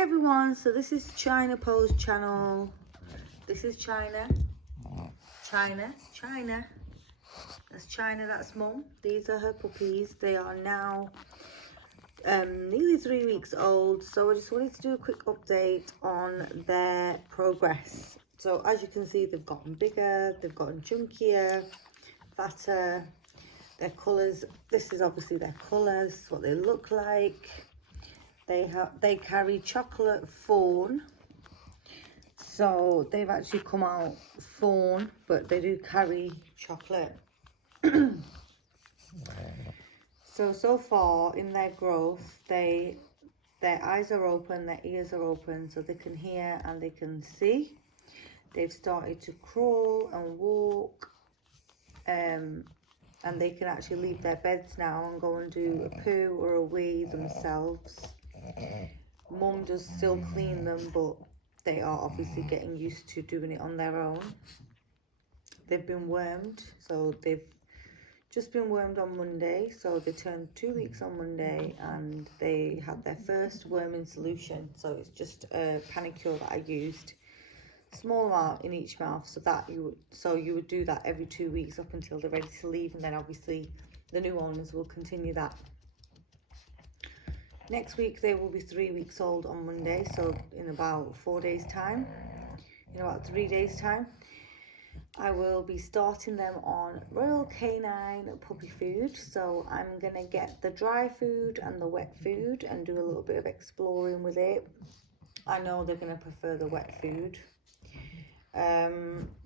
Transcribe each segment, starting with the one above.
Hi everyone, so this is China Post channel. This is China. That's China, that's Mum. These are her puppies. They are now nearly 3 weeks old. So I just wanted to do a quick update on their progress. So as you can see, they've gotten bigger, they've gotten chunkier, fatter. Their colours, this is obviously their colours, what they look like. They carry chocolate fawn, so they've actually come out fawn, but they do carry chocolate. So far in their growth, their eyes are open, their ears are open, so they can hear and they can see. They've started to crawl and walk, and they can actually leave their beds now and go and do a poo or a wee themselves. Mum does still clean them, but they are obviously getting used to doing it on their own. They've been wormed, so they've just been wormed on Monday. So they turned 2 weeks on Monday, and they had their first worming solution. So it's just a panicure that I used, small amount in each mouth, so you would do that every 2 weeks up until they're ready to leave, and then obviously the new owners will continue that. Next week they will be 3 weeks old on Monday, so in about 4 days time, in about 3 days time, I will be starting them on Royal Canine puppy food. So I'm gonna get the dry food and the wet food and do a little bit of exploring with it. I know they're gonna prefer the wet food,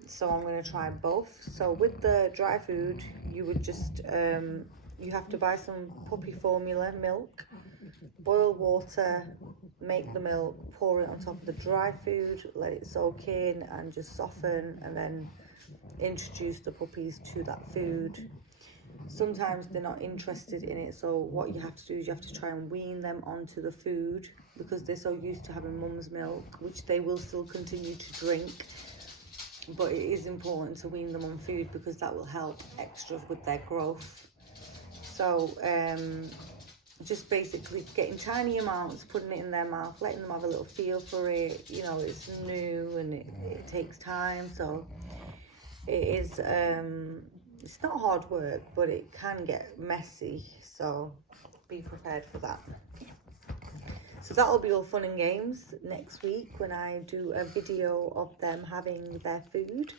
so I'm going to try both. So with the dry food, you would just you have to buy some puppy formula milk, boil water, make the milk, pour it on top of the dry food, let it soak in and just soften, and then introduce the puppies to that food. Sometimes they're not interested in it, so what you have to do is you have to try and wean them onto the food, because they're so used to having mum's milk, which they will still continue to drink. But it is important to wean them on food because that will help extra with their growth. So just basically getting tiny amounts, putting it in their mouth, letting them have a little feel for it. You know, it's new and it takes time, so it is it's not hard work, but it can get messy, so be prepared for that. So that'll be all fun and games next week when I do a video of them having their food.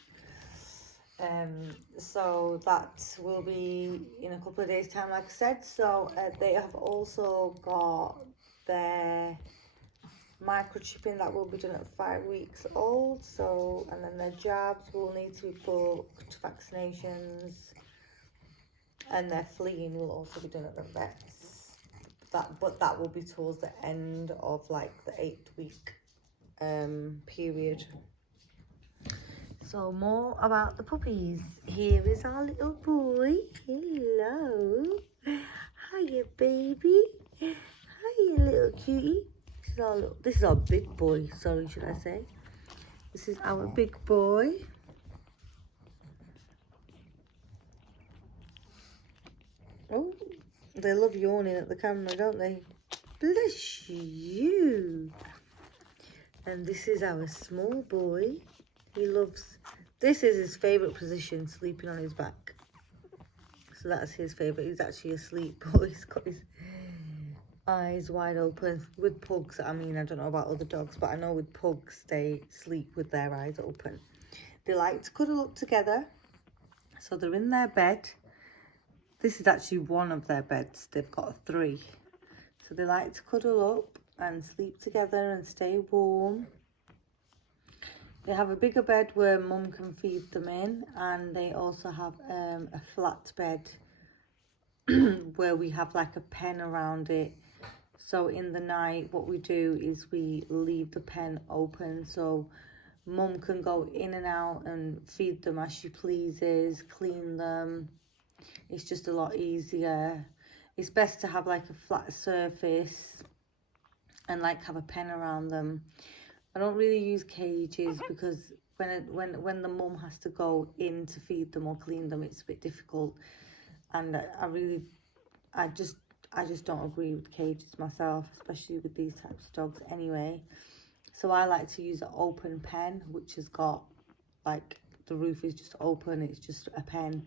So that will be in a couple of days time, like I said. So they have also got their microchipping that will be done at 5 weeks old. So, and then their jabs will need to be booked, vaccinations, and their fleeing will also be done at the vets. But that will be towards the end of like the 8-week period. So more about the puppies. Here is our little boy. Hello. Hiya, baby. Hiya, little cutie. This is our big boy. Sorry, should I say? This is our big boy. Oh, they love yawning at the camera, don't they? Bless you. And this is our small boy. He loves, this is his favourite position, sleeping on his back. So that's his favourite. He's actually asleep, but he's got his eyes wide open. With pugs, I mean, I don't know about other dogs, but I know with pugs, they sleep with their eyes open. They like to cuddle up together. So they're in their bed. This is actually one of their beds. They've got 3. So they like to cuddle up and sleep together and stay warm. They have a bigger bed where Mum can feed them in, and they also have a flat bed where we have like a pen around it. So in the night, what we do is we leave the pen open so Mum can go in and out and feed them as she pleases, clean them. It's just a lot easier. It's best to have like a flat surface and like have a pen around them. I don't really use cages because when the mum has to go in to feed them or clean them, it's a bit difficult. And I just just don't agree with cages myself, especially with these types of dogs anyway. So I like to use an open pen, which has got, like, the roof is just open, it's just a pen.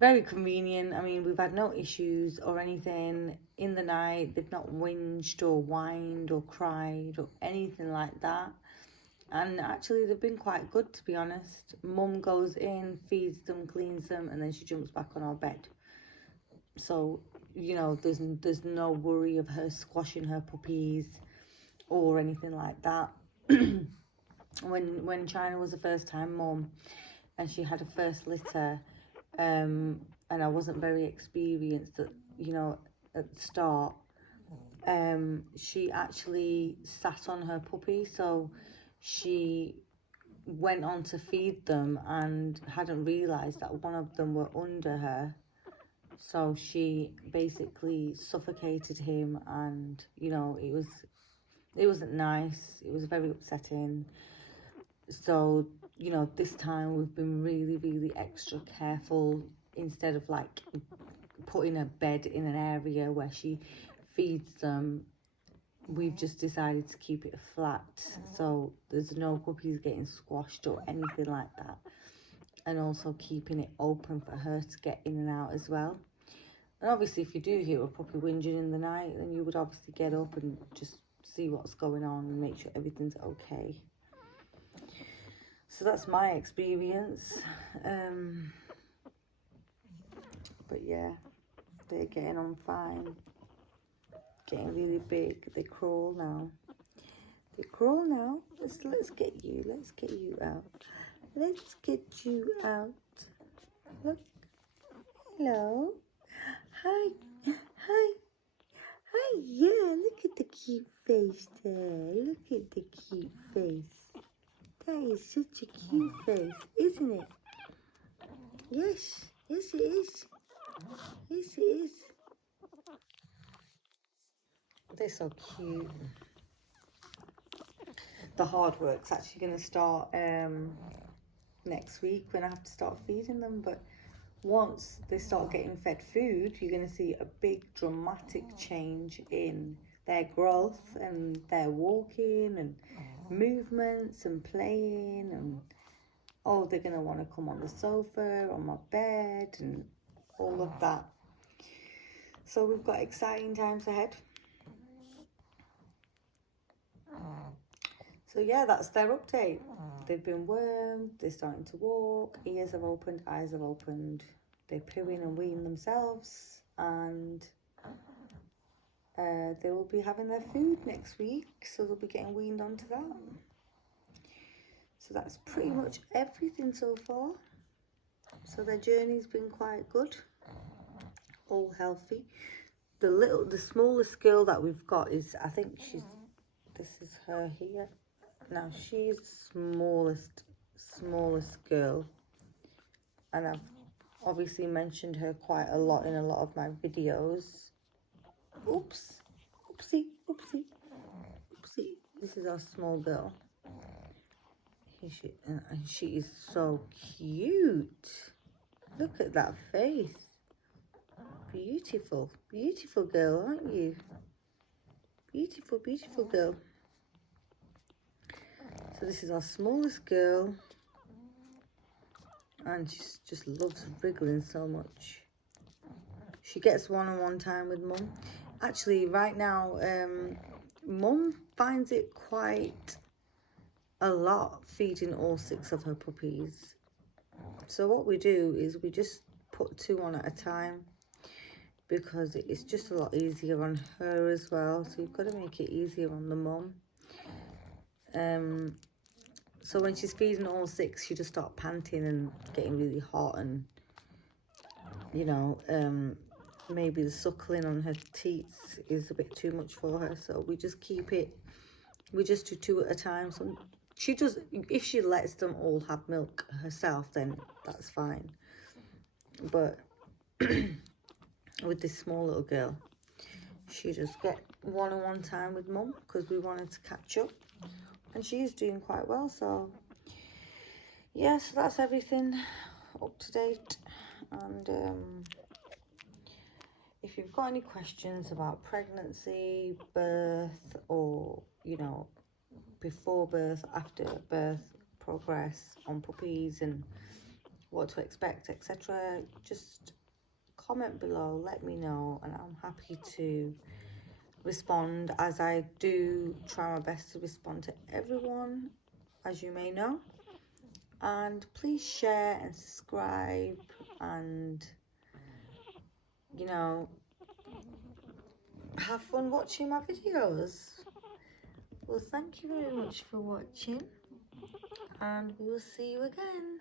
Very convenient. I mean, we've had no issues or anything in the night. They've not whinged or whined or cried or anything like that. And actually, they've been quite good, to be honest. Mum goes in, feeds them, cleans them, and then she jumps back on our bed. So, you know, there's no worry of her squashing her puppies or anything like that. When China was the first time mum and she had a first litter, and I wasn't very experienced at, you know, at the start, she actually sat on her puppy, so she went on to feed them and hadn't realised that one of them were under her, so she basically suffocated him, and, you know, it wasn't nice. It was very upsetting. So, you know, this time we've been really, really extra careful. Instead of, like, putting a bed in an area where she feeds them, we've just decided to keep it flat. So there's no puppies getting squashed or anything like that. And also keeping it open for her to get in and out as well. And obviously, if you do hear a puppy whinging in the night, then you would obviously get up and just see what's going on and make sure everything's okay. So that's my experience. But yeah, they're getting on fine. Getting really big. They crawl now. They crawl now. Let's get you. Let's get you out. Let's get you out. Look. Hello. Hi. Hi. Hi. Yeah, look at the cute face there. Look at the cute face. That is such a cute face, isn't it? Yes. Yes, it is. Yes, it is. They're so cute. The hard work's actually going to start next week when I have to start feeding them. But once they start getting fed food, you're going to see a big dramatic change in their growth and their walking and movements and playing, and oh, they're going to want to come on the sofa, on my bed, and all of that. So we've got exciting times ahead. So yeah, that's their update. They've been wormed, they're starting to walk, ears have opened, eyes have opened, they're pooing and weeing themselves, and they will be having their food next week, so they'll be getting weaned onto that. So that's pretty much everything so far. So their journey's been quite good, all healthy. The smallest girl that we've got is, I think this is her here. Now she's the smallest girl, and I've obviously mentioned her quite a lot in a lot of my videos. Oops, oopsie, oopsie, oopsie. This is our small girl. And she is so cute. Look at that face. Beautiful, beautiful girl, aren't you? Beautiful, beautiful girl. So this is our smallest girl, and she just loves wriggling so much. She gets one-on-one time with Mum. Actually, right now, Mum finds it quite a lot feeding all 6 of her puppies. So what we do is we just put 2 on at a time, because it's just a lot easier on her as well. So you've got to make it easier on the mum. So when she's feeding all 6, she just starts panting and getting really hot, and, you know, maybe the suckling on her teats is a bit too much for her. So we just we just do 2 at a time. So she does, if she lets them all have milk herself, then that's fine. But with this small little girl, she just get one-on-one time with Mum, because we wanted to catch up, and she's doing quite well. So yeah, so that's everything up to date. And if you've got any questions about pregnancy, birth, or, you know, before birth, after birth, progress on puppies and what to expect, etc., just comment below, let me know, and I'm happy to respond, as I do try my best to respond to everyone, as you may know. And please share and subscribe, and, you know, have fun watching my videos. Well, thank you very much for watching, and we will see you again.